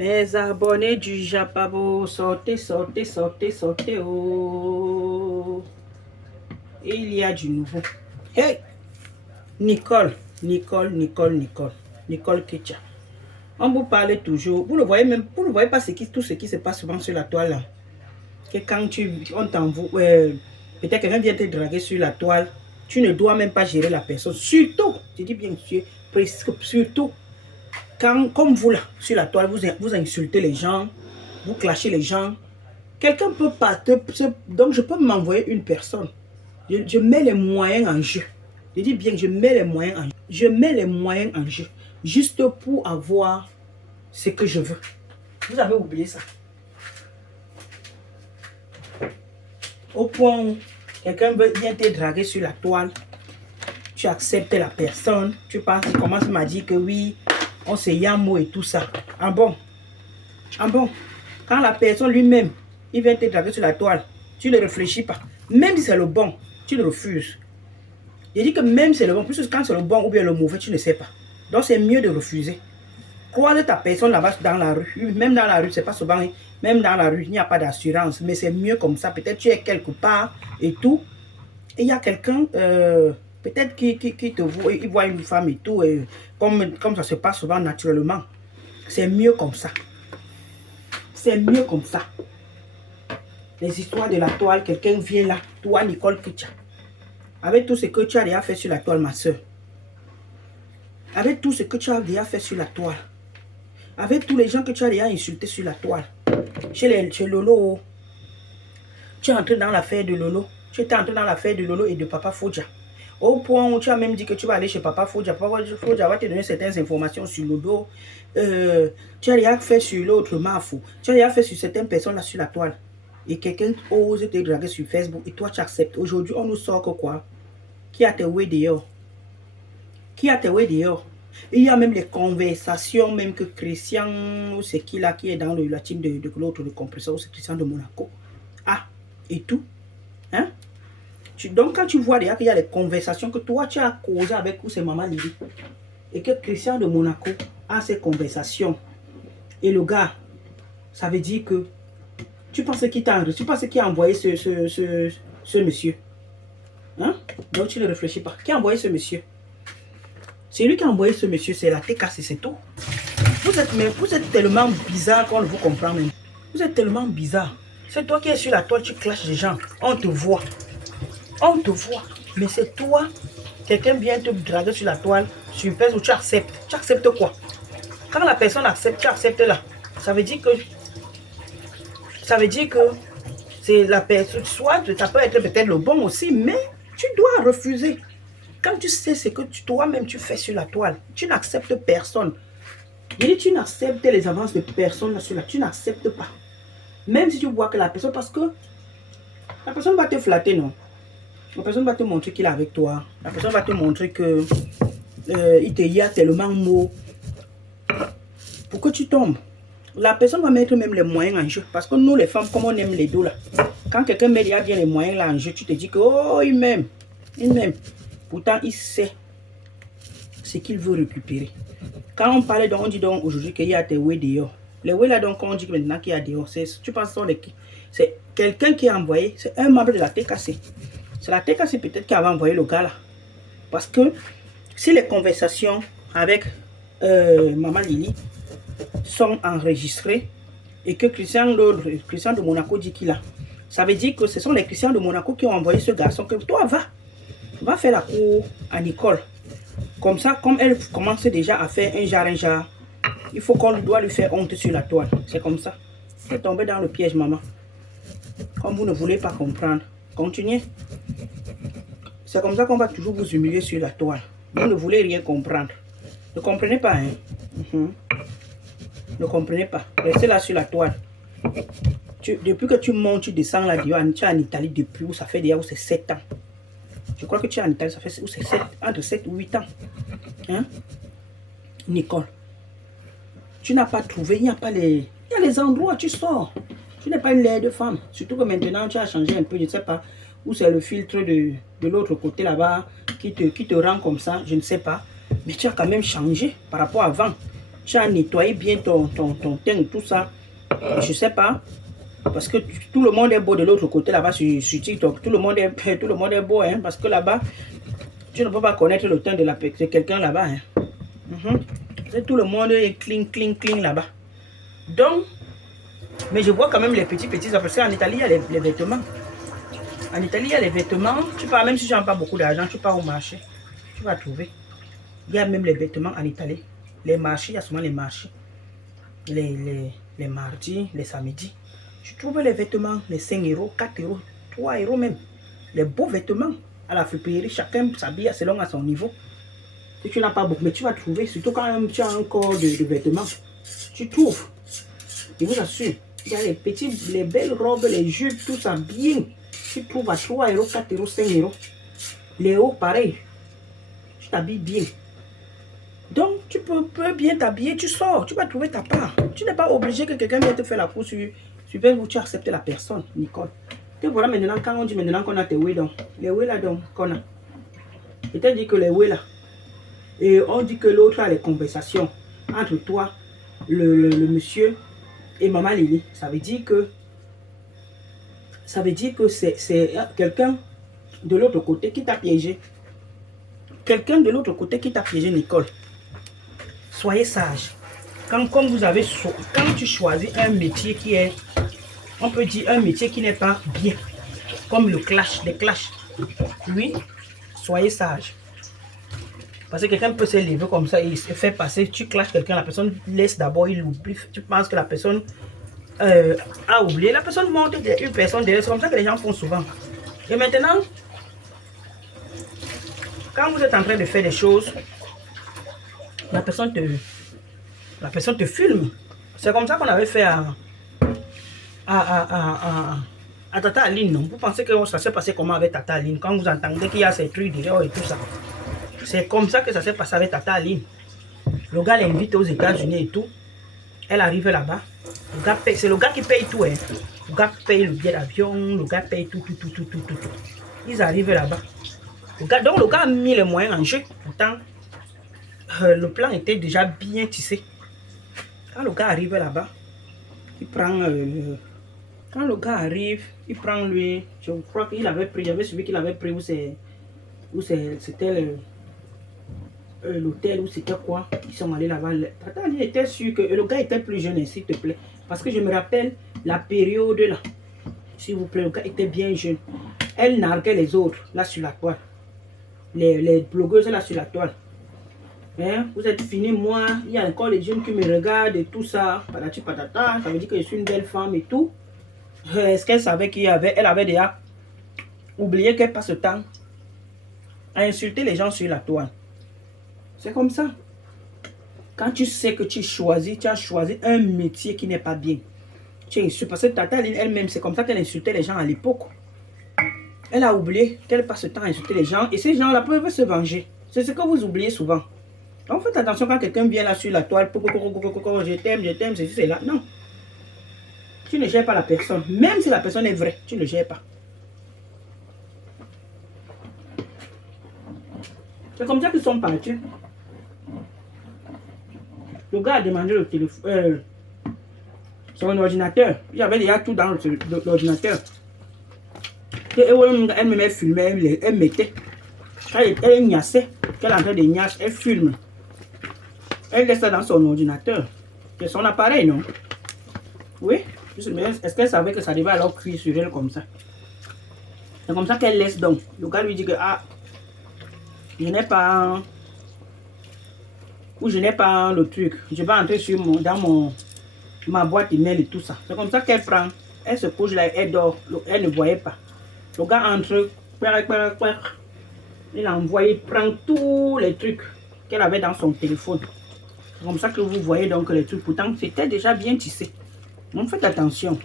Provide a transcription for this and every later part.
Mes abonnés du Japabo, sortez, sortez, sortez, sortez, oh. Et il y a du nouveau. Hey! Nicole Ketcha. On vous parle toujours. Vous ne voyez même, vous ne voyez pas tout ce qui se passe souvent sur la toile là. Que quand on t'envoie, peut-être quelqu'un vient te draguer sur la toile, tu ne dois même pas gérer la personne. Surtout, je dis bien sûr, surtout, quand, comme vous là, sur la toile, vous insultez les gens, vous clashez les gens. Quelqu'un peut partir, donc je peux m'envoyer une personne. Je mets les moyens en jeu. Je dis bien que je mets les moyens en jeu. Je mets les moyens en jeu. Juste pour avoir ce que je veux. Vous avez oublié ça. Au point où quelqu'un vient te draguer sur la toile, tu acceptes la personne, tu commences à me dire que oui, on se yamo et tout ça. Ah bon? Ah bon? Quand la personne lui-même, il vient te draguer sur la toile, tu ne réfléchis pas. Même si c'est le bon, tu le refuses. Je dis que même si c'est le bon, plus quand c'est le bon ou bien le mauvais, tu ne sais pas. Donc c'est mieux de refuser. Croise ta personne là-bas dans la rue. Même dans la rue, c'est pas souvent. Même dans la rue, il n'y a pas d'assurance. Mais c'est mieux comme ça. Peut-être tu es quelque part et tout. Et il y a quelqu'un, peut-être qui te voit, il voit une femme et tout. Et comme ça se passe souvent naturellement. C'est mieux comme ça. C'est mieux comme ça. Les histoires de la toile, quelqu'un vient là. Toi, Nicole Ketcha. Avec tout ce que tu as déjà fait sur la toile, ma soeur. Avec tout ce que tu as déjà fait sur la toile. Avec tous les gens que tu as déjà insultés sur la toile. Chez Lolo. Tu es entré dans l'affaire de Lolo. Tu étais entré dans l'affaire de Lolo et de Papa Fodja. Au point où tu as même dit que tu vas aller chez Papa Fodja. Papa Fodja va te donner certaines informations sur Lolo. Tu as déjà fait sur l'autre Mafou. Tu as déjà fait sur certaines personnes là sur la toile. Et quelqu'un ose te draguer sur Facebook et toi tu acceptes. Aujourd'hui, on nous sort que quoi? Qui a tes ouais dehors? Qui a tes ouais dehors? Il y a même les conversations, même que Christian, ou c'est qui là, qui est dans la team de l'autre, le compresseur, ou c'est Christian de Monaco. Ah, et tout. Hein? Donc, quand tu vois déjà qu'il y a les conversations que toi, tu as causées avec ou c'est Maman Lily, et que Christian de Monaco a ces conversations, et le gars, ça veut dire que tu penses qu'il a envoyé ce monsieur. Hein? Donc, tu ne réfléchis pas. Qui a envoyé ce monsieur? C'est lui qui a envoyé ce monsieur, c'est la TKC, c'est tout. Vous êtes tellement bizarre qu'on ne vous comprend même. Vous êtes tellement bizarre. C'est toi qui es sur la toile, tu clashes les gens. On te voit. On te voit. Mais c'est toi. Quelqu'un vient te draguer sur la toile, sur une place où tu acceptes. Tu acceptes quoi? Quand la personne accepte, tu acceptes là. Ça veut dire que c'est la personne. Soit ça peut être peut-être le bon aussi, mais tu dois refuser. Quand tu sais ce que toi-même tu fais sur la toile, tu n'acceptes personne. Je dis, tu n'acceptes les avances de personne sur la toile. Tu n'acceptes pas. Même si tu vois que la personne, parce que la personne va te flatter, non? La personne va te montrer qu'il est avec toi. La personne va te montrer que il te y a tellement mot pour que tu tombes. La personne va mettre même les moyens en jeu. Parce que nous, les femmes, comme on aime les dos là, quand quelqu'un met bien les moyens là en jeu, tu te dis que, oh, il m'aime. Il m'aime. Pourtant, il sait ce qu'il veut récupérer. Quand on parlait, donc, on dit donc aujourd'hui qu'il y a des ouais dehors. Les ouais là, donc, on dit que maintenant qu'il y a dehors, tu penses c'est quelqu'un qui a envoyé, c'est un membre de la TKC. C'est la TKC peut-être qui avait envoyé le gars là. Parce que si les conversations avec Maman Lily sont enregistrées et que Christian de Monaco dit qu'il a, ça veut dire que ce sont les Christians de Monaco qui ont envoyé ce garçon que toi va faire la cour à Nicole. Comme ça, comme elle commence déjà à faire un genre, il faut qu'on doit lui faire honte sur la toile. C'est comme ça. Vous êtes tombé dans le piège, maman. Comme vous ne voulez pas comprendre, continuez. C'est comme ça qu'on va toujours vous humilier sur la toile. Vous ne voulez rien comprendre. Ne comprenez pas, hein? Ne comprenez pas. Restez là sur la toile. Depuis que tu montes, tu descends là, tu es en Italie depuis où ça fait déjà où c'est 7 ans. Je crois que tu es en Italie, ça fait où c'est entre 7 ou 8 ans. Hein? Nicole, tu n'as pas trouvé, il y a les endroits où tu sors. Tu n'es pas une laide de femme. Surtout que maintenant, tu as changé un peu, je ne sais pas, où c'est le filtre de l'autre côté là-bas qui te rend comme ça, je ne sais pas. Mais tu as quand même changé par rapport à avant. tu as nettoyé bien ton teint, tout ça. Je sais pas. Parce que tout le monde est beau de l'autre côté là-bas sur TikTok. Tout le monde est beau, hein. Parce que là-bas, tu ne peux pas connaître le teint de quelqu'un là-bas. Hein. Tout le monde est clean là-bas. Donc, mais je vois quand même les petits, parce qu'en Italie, il y a les vêtements. En Italie, il y a les vêtements. Tu pars, même si tu n'as pas beaucoup d'argent, tu pars au marché. Tu vas trouver. Il y a même les vêtements en Italie. Les marchés, il y a souvent les marchés. Les mardis, les samedis. Tu trouves les vêtements, les 5 euros, 4 euros, 3 euros même. Les beaux vêtements à la friperie. Chacun s'habille selon à son niveau. Si tu n'as pas beaucoup, mais tu vas trouver, surtout quand tu as un corps de vêtements. Tu trouves. Je vous assure. Il y a les belles robes, les jupes, tout ça bien. Tu trouves à 3 euros, 4 euros, 5 euros. Les hauts, pareil. Tu t'habilles bien. Donc, tu peux bien t'habiller, tu sors, tu vas trouver ta part. Tu n'es pas obligé que quelqu'un vienne te faire la course sur Facebook où tu acceptes la personne, Nicole. Et voilà maintenant, quand on dit maintenant qu'on a tes oui donc, les oui là donc, qu'on a. Peut-être dit que les oui là. Et on dit que l'autre a les conversations entre toi, le monsieur et maman Lily. Ça veut dire que c'est quelqu'un de l'autre côté qui t'a piégé. Quelqu'un de l'autre côté qui t'a piégé, Nicole. Soyez sage. Quand tu choisis un métier qui est, on peut dire un métier qui n'est pas bien, comme les clashs, oui, soyez sage. Parce que quelqu'un peut se lever comme ça et se faire passer, tu clashes quelqu'un, la personne laisse d'abord, il oublie, tu penses que la personne a oublié, la personne monte une personne derrière, c'est comme ça que les gens font souvent. Et maintenant, quand vous êtes en train de faire des choses, la personne te filme. C'est comme ça qu'on avait fait à Tata Aline, non? Vous pensez que ça s'est passé comment avec Tata Aline? Quand vous entendez qu'il y a ces trucs derrière et tout ça. C'est comme ça que ça s'est passé avec Tata Aline. Le gars l'invite aux États-Unis et tout. Elle arrive là-bas. C'est le gars qui paye tout. Hein. Le gars paye le billet d'avion. Le gars paye tout. Ils arrivent là-bas. Donc le gars a mis les moyens en jeu. Pourtant, le plan était déjà bien tissé. Quand le gars arrive là-bas, il prend... quand le gars arrive, il prend lui... Je crois qu'il avait pris... Il y avait celui qu'il avait pris où c'était l'hôtel, où c'était quoi. Ils sont allés là-bas. Tata Ali était sûr que le gars était plus jeune, s'il te plaît. Parce que je me rappelle la période là. S'il vous plaît, le gars était bien jeune. Elle narguait les autres, là sur la toile. Les blogueuses là sur la toile. Hein? Vous êtes fini, moi, il y a encore les jeunes qui me regardent et tout ça. Patati patata, ça veut dire que je suis une belle femme et tout. Est-ce qu'elle savait elle avait déjà oublié qu'elle passe le temps à insulter les gens sur la toile. C'est comme ça. Quand tu sais que tu as choisi un métier qui n'est pas bien. Tu insultes. Parce que Tata Aline elle-même, c'est comme ça qu'elle insultait les gens à l'époque. Elle a oublié qu'elle passe le temps à insulter les gens. Et ces gens-là peuvent se venger. C'est ce que vous oubliez souvent. Donc faites attention quand quelqu'un vient là sur la toile. Je t'aime, ceci, c'est là. Non. Tu ne gères pas la personne. Même si la personne est vraie, tu ne gères pas. C'est comme ça qu'ils sont partis. Le gars a demandé le téléphone, son ordinateur. Il y avait déjà tout dans l'ordinateur. Elle me filmait, elle mettait. Elle gnassait. Elle est en train de gnasser, elle filme. Elle laisse ça dans son ordinateur. C'est son appareil, non? Oui. Est-ce qu'elle savait que ça devait alors crier sur elle comme ça? C'est comme ça qu'elle laisse donc. Le gars lui dit que je n'ai pas... Ou je n'ai pas le truc. Je vais entrer dans ma boîte email et tout ça. C'est comme ça qu'elle prend. Elle se couche là, elle dort. Elle ne voyait pas. Le gars entre. Il a envoyé, prend tous les trucs qu'elle avait dans son téléphone. C'est comme ça que vous voyez donc les trucs. Pourtant, c'était déjà bien tissé. Donc faites attention.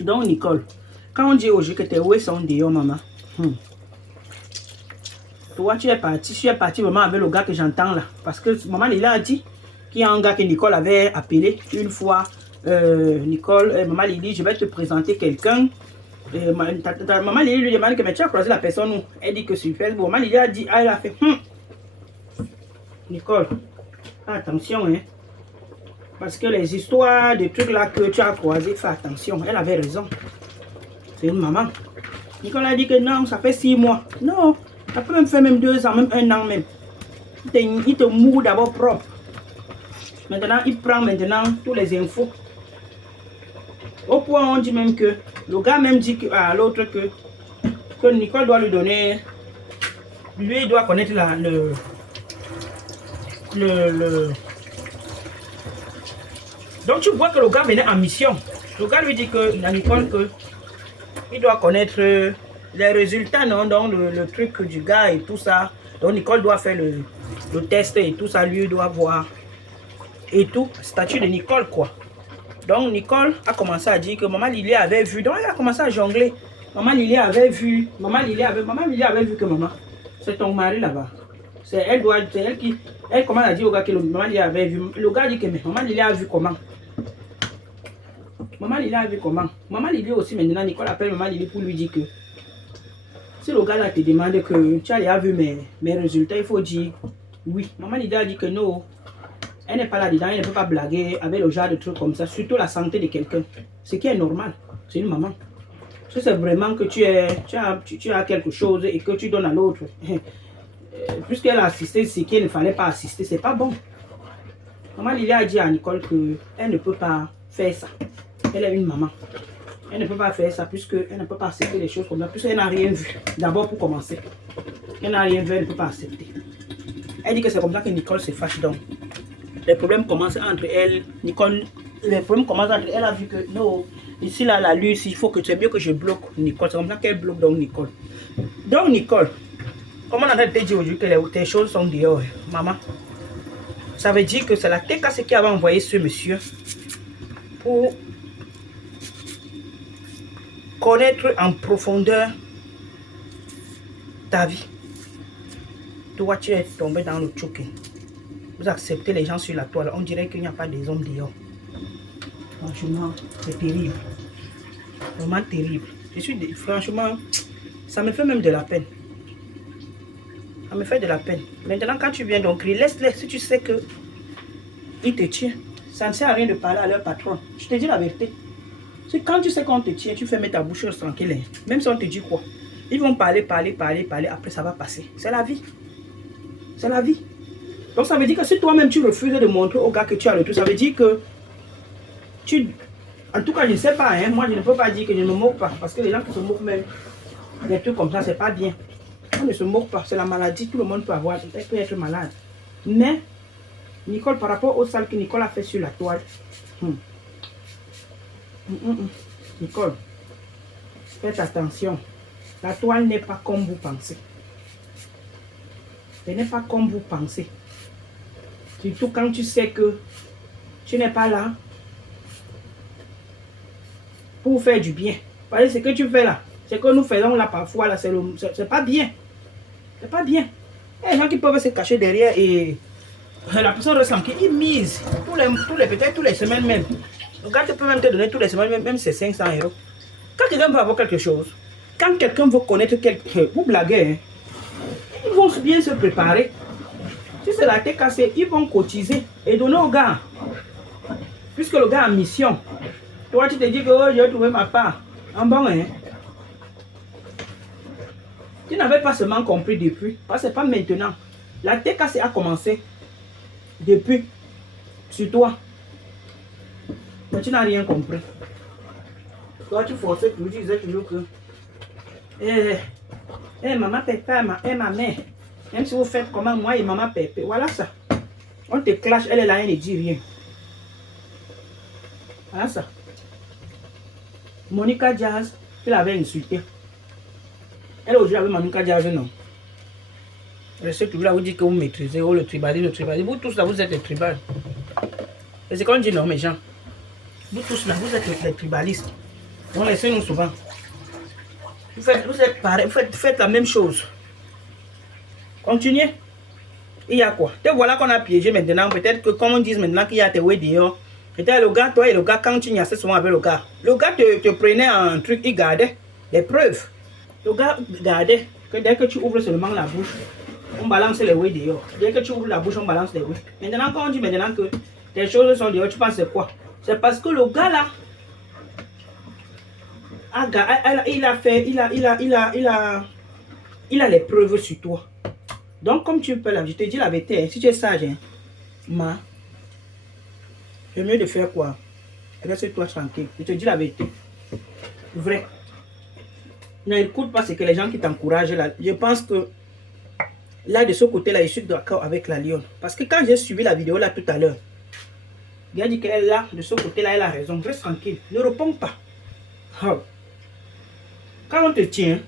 Donc Nicole, quand on dit au jeu que tes ouées sont dehors, maman. Toi, tu es parti vraiment avec le gars que j'entends là. Parce que maman, il a dit qu'il y a un gars que Nicole avait appelé une fois. Maman Lily, je vais te présenter quelqu'un. Maman Lily lui demande que mais tu as croisé la personne où? Elle dit que sur Facebook. Maman Lily a dit, elle a fait, Nicole, attention, hein. Parce que les histoires de trucs là que tu as croisés, fais attention. Elle avait raison. C'est une maman. Nicole a dit que non, ça fait 6 mois. Non, ça peut même faire même 2 ans, même 1 an même. Il te mourre d'abord propre. Maintenant, il prend maintenant toutes les infos. Au point on dit même que le gars même dit à l'autre que Nicole doit lui donner. Lui, il doit connaître Donc tu vois que le gars venait en mission. Le gars lui dit que à Nicole que il doit connaître les résultats, non, donc le truc du gars et tout ça. Donc Nicole doit faire le test et tout ça, lui doit voir. Et tout, statut de Nicole quoi. Donc Nicole a commencé à dire que maman Lily avait vu. Donc elle a commencé à jongler. Maman Lily avait vu. Maman Lily avait vu que maman, c'est ton mari là-bas. C'est elle qui. Elle commence à dire au gars que maman Lily avait vu. Le gars dit que mais maman Lily a vu comment. Maman Lily a vu comment. Maman Lily aussi maintenant, Nicole appelle maman Lily pour lui dire que si le gars là te demande que tu as vu mes résultats, il faut dire oui. Maman Lily a dit que non. Elle n'est pas là-dedans, elle ne peut pas blaguer avec le genre de trucs comme ça, surtout la santé de quelqu'un. Ce qui est normal, c'est une maman. Si c'est vraiment que tu as quelque chose et que tu donnes à l'autre, puisqu'elle a assisté ce qu'il ne fallait pas assister, c'est pas bon. Maman Lily a dit à Nicole qu'elle ne peut pas faire ça. Elle est une maman. Elle ne peut pas faire ça puisqu'elle ne peut pas accepter les choses comme ça, puisqu'elle n'a rien vu. D'abord pour commencer. Elle n'a rien vu, elle ne peut pas accepter. Elle dit que c'est comme ça que Nicole se fâche donc. Les problèmes commencent entre elle, Nicole, les problèmes commencent entre elle, a vu que non, ici là, la luce, il faut que c'est mieux que je bloque Nicole. C'est comme ça qu'elle bloque donc Nicole. Donc Nicole, comment on a dit aujourd'hui que tes choses sont dehors, maman? Ça veut dire que c'est la TKC qui avait envoyé ce monsieur pour connaître en profondeur ta vie. Toi, tu es tombé dans le choking. Vous acceptez les gens sur la toile. On dirait qu'il n'y a pas des hommes dehors. Franchement, c'est terrible. Vraiment terrible. Franchement, ça me fait même de la peine. Ça me fait de la peine. Maintenant, quand tu viens donc crier, laisse-les. Si tu sais que il te tient, ça ne sert à rien de parler à leur patron. Je te dis la vérité. C'est quand tu sais qu'on te tient, tu fais mettre ta bouche tranquille. Même si on te dit quoi. Ils vont parler. Après, ça va passer. C'est la vie. C'est la vie. Donc ça veut dire que si toi-même tu refuses de montrer au gars que tu as le tout, ça veut dire que tu... En tout cas, je ne sais pas, hein, moi je ne peux pas dire que je ne me moque pas. Parce que les gens qui se moquent même des trucs comme ça, c'est pas bien. On ne se moque pas, c'est la maladie, tout le monde peut avoir, elle peut être malade. Mais, Nicole, par rapport au sale que Nicole a fait sur la toile, Nicole, faites attention. La toile n'est pas comme vous pensez. Elle n'est pas comme vous pensez. Surtout quand tu sais que tu n'es pas là pour faire du bien. Parce que ce que tu fais là, ce que nous faisons là parfois, là, c'est pas bien. C'est pas bien. Il y a des gens qui peuvent se cacher derrière et la personne ressent qu'il mise peut-être tous les semaines même. Le gars peut même te donner tous les semaines, même c'est 500 €. Quand quelqu'un veut avoir quelque chose, quand quelqu'un veut connaître quelque vous blaguez, hein, ils vont bien se préparer. Si c'est la TKC, ils vont cotiser et donner au gars. Puisque le gars a mission. Toi, tu te dis que oh, j'ai trouvé ma part. En bon, hein. Tu n'avais pas seulement compris depuis. Parce que c'est pas maintenant. La TKC a commencé depuis sur toi. Mais tu n'as rien compris. Toi, tu forçais toujours, tu disais toujours que maman pépé, ma mère. Même si vous faites comment moi et maman pépé. Voilà ça. On te clash, elle est là, elle ne dit rien. Voilà ça. Monica Jazz, tu l'avais insulté. Elle aujourd'hui avec Monica Jazz, non. Je sais toujours là, vous dites que vous maîtrisez oh, le tribalisme, Vous tous là, vous êtes les tribales. Et c'est comme dit non, mes gens. Vous tous là, vous êtes les tribalistes. On laissez-nous souvent. Vous êtes pareil, vous faites la même chose. Continuez. Il y a quoi? Te voilà qu'on a piégé maintenant. Peut-être que comme on dit maintenant qu'il y a tes ouais dehors. Peut-être le gars, toi et le gars, quand tu n'y as souvent avec le gars te prenait un truc, il gardait les preuves. Le gars gardait que dès que tu ouvres seulement la bouche, on balance les ouais dehors. Dès que tu ouvres la bouche, on balance les ouais. Maintenant, quand on dit maintenant que tes choses sont dehors, tu penses c'est quoi? C'est parce que le gars là, il a les preuves sur toi. Donc, comme tu peux là, je te dis la vérité, hein, si tu es sage, hein, c'est mieux de faire quoi? Reste-toi tranquille. Je te dis la vérité. Vrai. N'écoute pas ce que les gens qui t'encouragent là. Je pense que là, de ce côté-là, je suis d'accord avec la lionne. Parce que quand j'ai suivi la vidéo là tout à l'heure, il a dit qu'elle là, de ce côté-là, elle a raison. Reste tranquille. Ne réponds pas. Oh. Quand on te tient,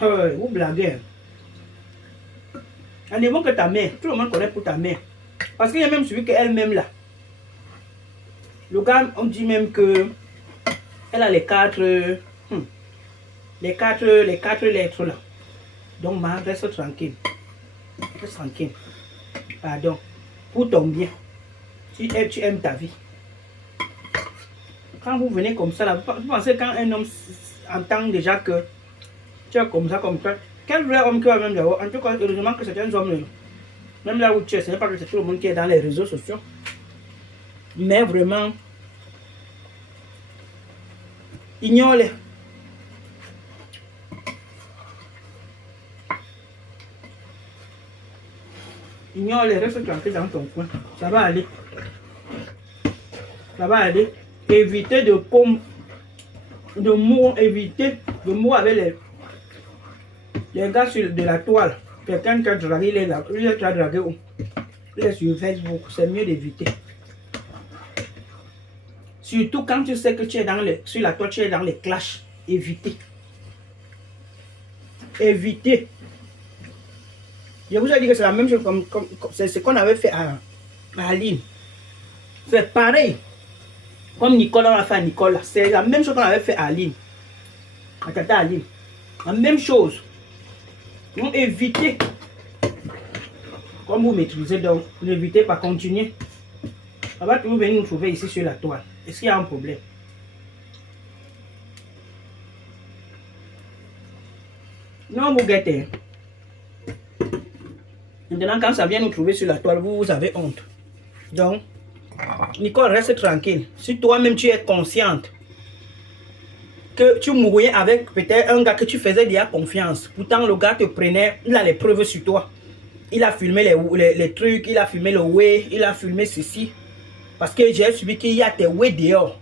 vous blaguez. En niveau que ta mère, tout le monde connaît pour ta mère. Parce qu'il y a même celui qu'elle-même là. Le gars, on dit même que elle a les quatre lettres là. Donc, ma, reste tranquille. Reste tranquille. Pardon. Pour ton bien. Si tu aimes ta vie. Quand vous venez comme ça là, vous pensez quand un homme entend déjà que tu es comme ça, quel vrai homme qui va même d'abord. En tout cas, heureusement que c'est un homme. Même là où tu es, ce n'est pas que c'est tout le monde qui est dans les réseaux sociaux. Mais vraiment, ignore-les. Ignore-les, reste tranquille dans ton coin. Ça va aller. Ça va aller. Évitez de éviter de mourir avec les gars de la toile. Quelqu'un qui a dragué, il est là. Il est dragué où? Il est sur Facebook. C'est mieux d'éviter. Surtout quand tu sais que tu es sur la toile, tu es dans les clashs. Évitez. Évitez. Je vous ai dit que c'est la même chose comme c'est ce qu'on avait fait à Aline. C'est pareil. Comme Nicole, on a fait à Nicole. C'est la même chose qu'on avait fait à Aline. À Tata Aline. La même chose. Donc évitez. Comme vous maîtrisez, donc n'évitez pas, continuer. On va toujours venir nous trouver ici sur la toile. Est-ce qu'il y a un problème? Non, vous guettez. Maintenant, quand ça vient nous trouver sur la toile, vous avez honte. Donc, Nicole, reste tranquille. Si toi-même tu es consciente que tu mourais avec peut-être un gars que tu faisais déjà confiance, pourtant le gars te prenait, il a les preuves sur toi. Il a filmé les trucs, il a filmé le way, il a filmé ceci. Parce que j'ai suivi qu'il y a tes way dehors.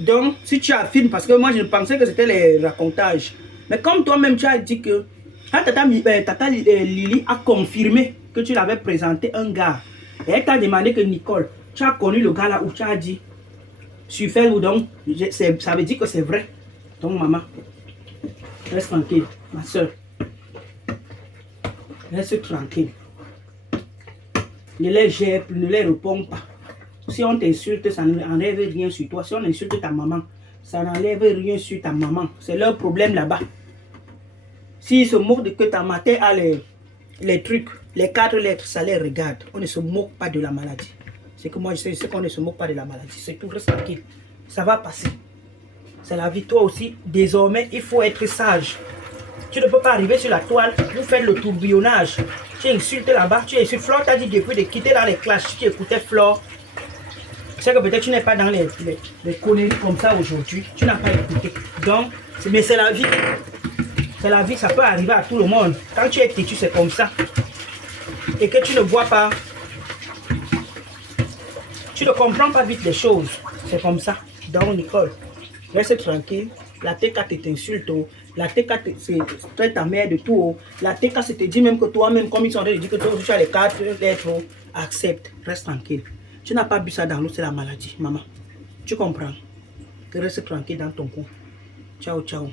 Donc, si tu affirmes, parce que moi je pensais que c'était les racontages. Mais comme toi-même tu as dit que Tata Lily a confirmé que tu l'avais présenté un gars. Et elle t'a demandé que Nicole, tu as connu le gars là où tu as dit sur Facebook, donc ça veut dire que c'est vrai. Donc maman, reste tranquille, ma soeur. Reste tranquille. Ne les gère plus, ne les réponds pas. Si on t'insulte, ça n'enlève rien sur toi. Si on insulte ta maman, ça n'enlève rien sur ta maman. C'est leur problème là-bas. S'ils se moquent de que ta mater a les trucs, les 4 lettres, ça les regarde. On ne se moque pas de la maladie. C'est que moi je sais qu'on ne se moque pas de la maladie. C'est tout, reste tranquille. Ça va passer. C'est la vie. Toi aussi, désormais, il faut être sage. Tu ne peux pas arriver sur la toile, vous faites le tourbillonnage. Tu insultes là-bas, tu insultes. Flore t'a dit depuis de quitter dans les classes. Tu écoutais Flore. C'est que peut-être tu n'es pas dans les conneries comme ça aujourd'hui. Tu n'as pas écouté. Donc, mais c'est la vie. C'est la vie, ça peut arriver à tout le monde. Quand tu es têtu, c'est comme ça. Et que tu ne vois pas, tu ne comprends pas vite les choses. C'est comme ça. Donc, Nicole, reste tranquille. La T4 t'insulte. La T4 c'est ta mère de tout. La T4 c'est te dit même que toi-même, comme ils sont en train de dire que toi, tu as les 4 lettres, accepte. Reste tranquille. Tu n'as pas bu ça dans l'eau, c'est la maladie, maman. Tu comprends? Reste tranquille dans ton coin. Ciao, ciao.